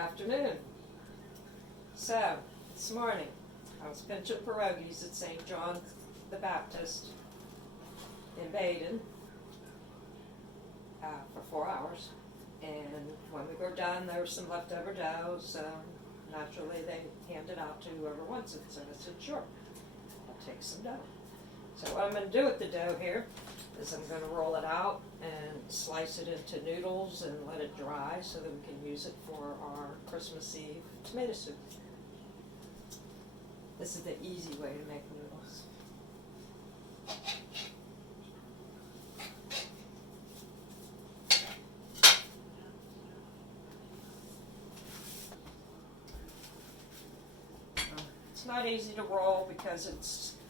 afternoon. So, this morning, I was pinching pierogis at St. John the Baptist in Baden for 4 hours. And when we were done, there was some leftover dough, so naturally they handed out to whoever wants it. So I said, sure, I'll take some dough. So what I'm going to do with the dough here is I'm going to roll it out and slice it into noodles and let it dry so that we can use it for our Christmas Eve tomato soup. This is the easy way to make noodles. It's not easy to roll because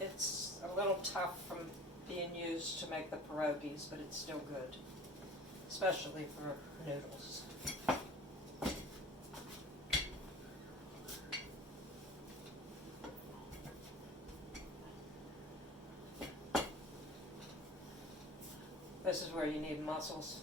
it's a little tough from being used to make the pierogis, but it's still good, especially for noodles. This is where you need muscles.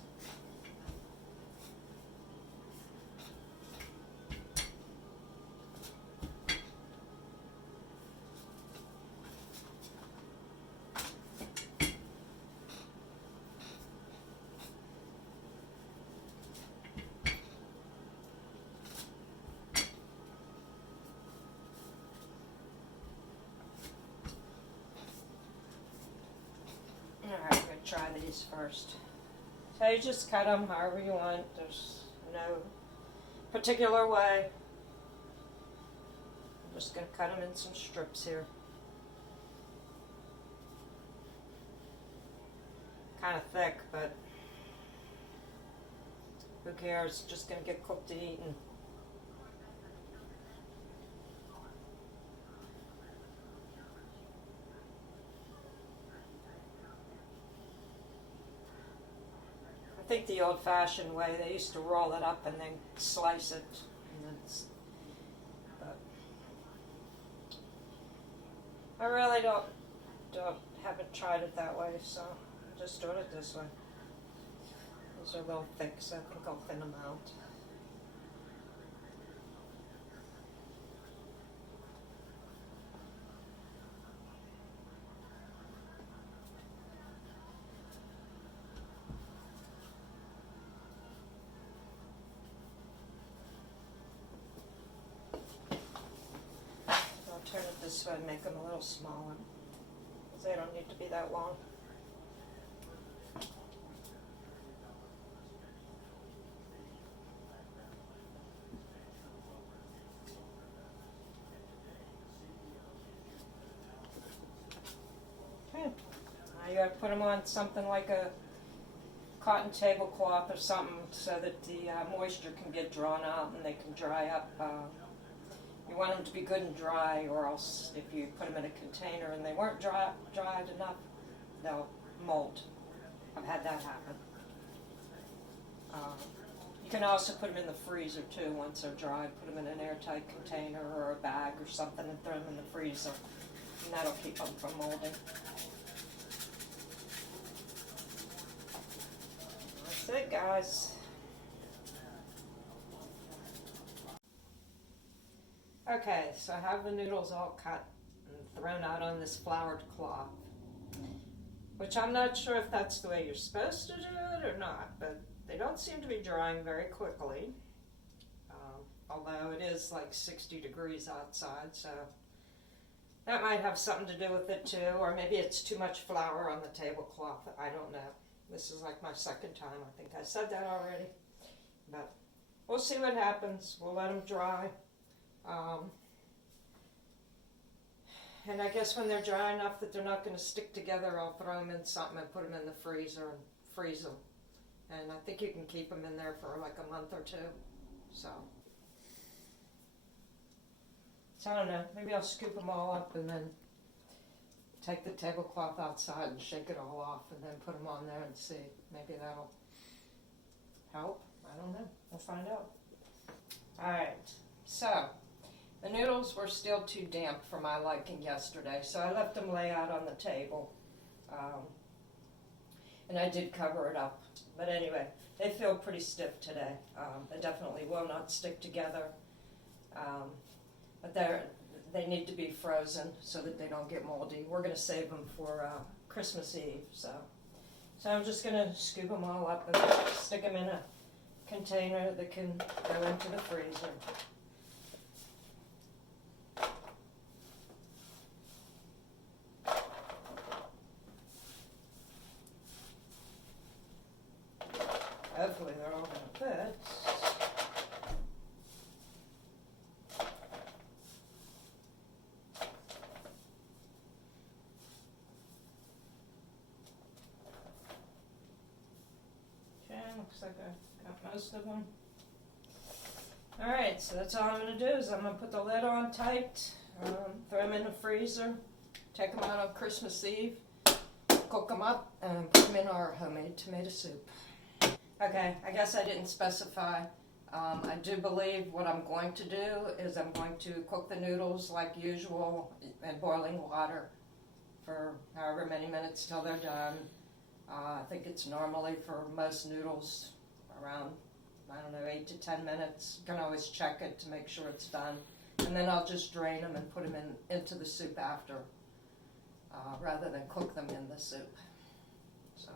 Alright, I'm going to try these first. So you just cut them however you want. There's no particular way. I'm just going to cut them in some strips here. Kind of thick, but who cares? Just going to get cooked and eaten. I think the old-fashioned way, they used to roll it up and then slice it. But I really haven't tried it that way, so I'm just doing it this way. These are a little thick, so I think I'll thin them out. Turn it this way and make them a little smaller, because they don't need to be that long. Okay, now you got to put them on something like a cotton tablecloth or something so that the moisture can get drawn out and they can dry up. You want them to be good and dry, or else if you put them in a container and they weren't dried enough, they'll mold. I've had that happen. You can also put them in the freezer too once they're dried. Put them in an airtight container or a bag or something and throw them in the freezer, and that'll keep them from molding. That's it, guys. Okay, so I have the noodles all cut and thrown out on this floured cloth, which I'm not sure if that's the way you're supposed to do it or not, but they don't seem to be drying very quickly, although it is like 60 degrees outside, so that might have something to do with it too, or maybe it's too much flour on the tablecloth. I don't know. This is like my second time. I think I said that already, but we'll see what happens. We'll let them dry. And I guess when they're dry enough that they're not going to stick together, I'll throw them in something and put them in the freezer and freeze them. And I think you can keep them in there for like a month or two. So I don't know. Maybe I'll scoop them all up and then take the tablecloth outside and shake it all off and then put them on there and see. Maybe that'll help. I don't know. We'll find out. All right. So the noodles were still too damp for my liking yesterday, so I left them lay out on the table. and I did cover it up. But anyway, they feel pretty stiff today. They definitely will not stick together. But they need to be frozen so that they don't get moldy. We're going to save them for Christmas Eve. So I'm just going to scoop them all up and stick them in a container that can go into the freezer. Hopefully they're all going to fit. Okay, looks like I got most of them. Alright, so that's all I'm going to do is I'm going to put the lid on tight, throw them in the freezer, take them out on Christmas Eve, cook them up, and put them in our homemade tomato soup. Okay, I guess I didn't specify. I do believe what I'm going to do is I'm going to cook the noodles like usual in boiling water for however many minutes till they're done. I think it's normally for most noodles around, I don't know, 8 to 10 minutes. You can always check it to make sure it's done. And then I'll just drain them and put them into the soup after, rather than cook them in the soup. So.